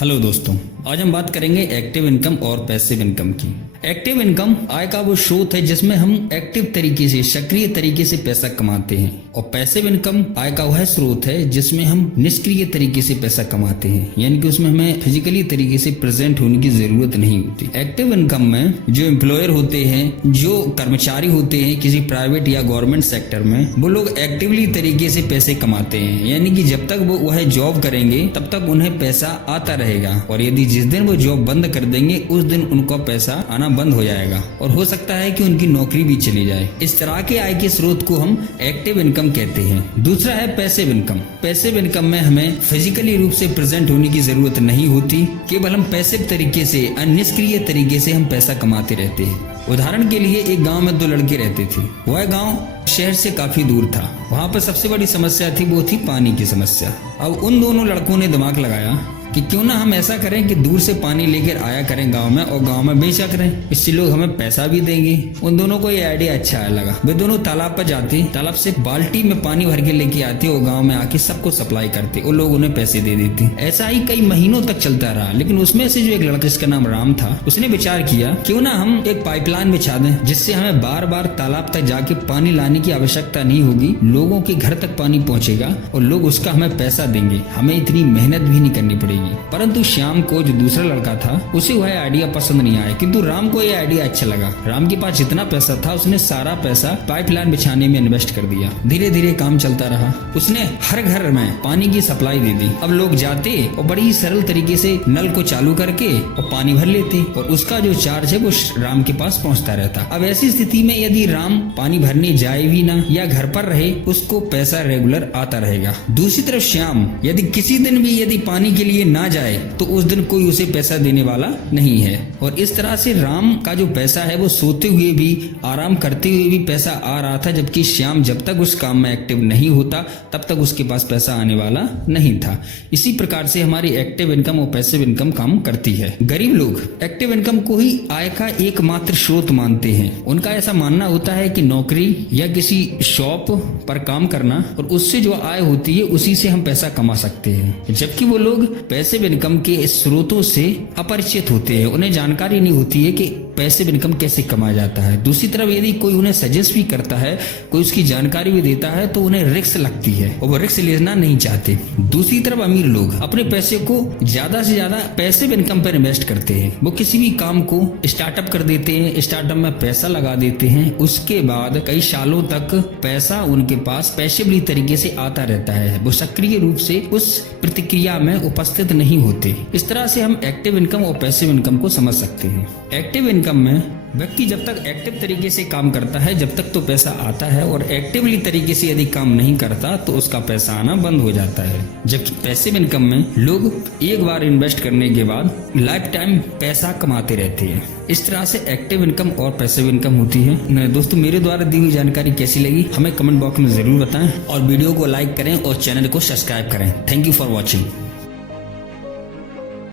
Hello दोस्तों, आज हम बात करेंगे एक्टिव इनकम और पैसिव इनकम की। एक्टिव इनकम आय का वो स्रोत है जिसमें हम एक्टिव तरीके से, सक्रिय तरीके से पैसा कमाते हैं, और पैसिव इनकम आय का वह स्रोत है जिसमें हम निष्क्रिय तरीके से पैसा कमाते हैं, यानी कि उसमें हमें फिजिकली तरीके से प्रेजेंट होने की जरूरत नहीं होती। एक्टिव इनकम में जो एम्प्लॉयर होते हैं, जो कर्मचारी होते हैं किसी प्राइवेट या गवर्नमेंट सेक्टर में, वो लोग एक्टिवली तरीके से पैसे कमाते हैं, यानी कि जब तक वो वह जॉब करेंगे तब तक उन्हें पैसा आता रहेगा, और यदि जिस दिन वो जॉब बंद कर देंगे उस दिन उनका पैसा आना बंद हो जाएगा, और हो सकता है कि उनकी नौकरी भी चली जाए। इस तरह के आय के स्रोत को हम एक्टिव इनकम कहते हैं। दूसरा है पैसिव इनकम। पैसिव इनकम में हमें फिजिकली रूप से प्रेजेंट होने की जरूरत नहीं होती, केवल हम पैसिव तरीके से, निष्क्रिय तरीके से हम पैसा कमाते रहते हैं। उदाहरण के लिए एक गांव में दो लड़के रहते थे। वह गांव शहर से काफी दूर था। वहां पर सबसे बड़ी समस्या थी, वो थी पानी की समस्या। अब उन दोनों लड़कों ने दिमाग लगाया कि क्यों ना हम ऐसा करें कि दूर से पानी लेकर आया करें गांव में, और गांव में बेचा करें, इससे लोग हमें पैसा भी देंगे। उन दोनों को ये आइडिया अच्छा लगा। वे दोनों तालाब पर जाते, तालाब से बाल्टी में पानी भर के लेके आते और गांव में आके सबको सप्लाई करते और लोग उन्हें पैसे दे देते। ऐसा ही कई महीनों तक चलता रहा। लेकिन उसमें से जो एक लड़का, जिसका नाम राम था, उसने विचार किया क्यों ना हम एक पाइपलाइन बिछा दें, जिससे हमें बार बार तालाब तक जाके पानी लाने की आवश्यकता नहीं होगी, लोगों के घर तक पानी पहुंचेगा और लोग उसका हमें पैसा देंगे, हमें इतनी मेहनत भी नहीं करनी पड़ेगी। परंतु श्याम को, जो दूसरा लड़का था, उसे वह आइडिया पसंद नहीं आया, किंतु राम को यह आइडिया अच्छा लगा। राम के पास जितना पैसा था उसने सारा पैसा पाइपलाइन बिछाने में इन्वेस्ट कर दिया। धीरे धीरे काम चलता रहा। उसने हर घर में पानी की सप्लाई दे दी। अब लोग जाते और बड़ी सरल तरीके से नल को चालू करके और पानी भर लेते, और उसका जो चार्ज है वो राम के पास पहुंचता रहता। अब ऐसी स्थिति में यदि राम पानी भरने जाए भी ना या घर पर रहे, उसको पैसा रेगुलर आता रहेगा। दूसरी तरफ श्याम यदि किसी दिन भी यदि पानी के लिए ना जाए तो उस दिन कोई उसे पैसा देने वाला नहीं है। और इस तरह से राम का जो पैसा है वो सोते हुए भी, आराम करते हुए भी पैसा आ रहा था, जबकि श्याम जब तक उस काम में एक्टिव नहीं होता तब तक उसके पास पैसा आने वाला नहीं था। इसी प्रकार से हमारी एक्टिव इनकम और पैसिव इनकम काम करती है। गरीब लोग एक्टिव इनकम को ही आय का एकमात्र स्रोत मानते हैं। उनका ऐसा मानना होता है कि नौकरी या किसी शॉप पर काम करना और उससे जो आय होती है उसी से हम पैसा कमा सकते हैं, जबकि वो लोग पैसिव इनकम के स्रोतों से अपरिचित होते हैं। उन्हें जानकारी नहीं होती है कि पैसिव इनकम कैसे कमाया जाता है। दूसरी तरफ यदि कोई उन्हें सजेस्ट भी करता है, कोई उसकी जानकारी भी देता है, तो उन्हें रिस्क लगती है और वो रिस्क लेना नहीं चाहते। दूसरी तरफ अमीर लोग अपने पैसे को ज्यादा से ज्यादा पैसिव इनकम पर इन्वेस्ट करते हैं। वो किसी भी काम को स्टार्टअप कर देते हैं, स्टार्टअप में पैसा लगा देते हैं, उसके बाद कई सालों तक पैसा उनके पास पैसिवली तरीके से आता रहता है। वो सक्रिय रूप से उस प्रतिक्रिया में उपस्थित नहीं होते। इस तरह से हम एक्टिव इनकम और पैसिव इनकम को समझ सकते हैं। एक्टिव इनकम में व्यक्ति जब तक एक्टिव तरीके से काम करता है जब तक तो पैसा आता है, और एक्टिवली तरीके से यदि काम नहीं करता तो उसका पैसा आना बंद हो जाता है। जबकि पैसिव इनकम में लोग एक बार इन्वेस्ट करने के बाद लाइफ टाइम पैसा कमाते रहते हैं। इस तरह से एक्टिव इनकम और पैसिव इनकम होती है। दोस्तों, मेरे द्वारा दी हुई जानकारी कैसी लगी हमें कमेंट बॉक्स में जरूर बताएं, और वीडियो को लाइक करें और चैनल को सब्सक्राइब करें। Thank you for watching.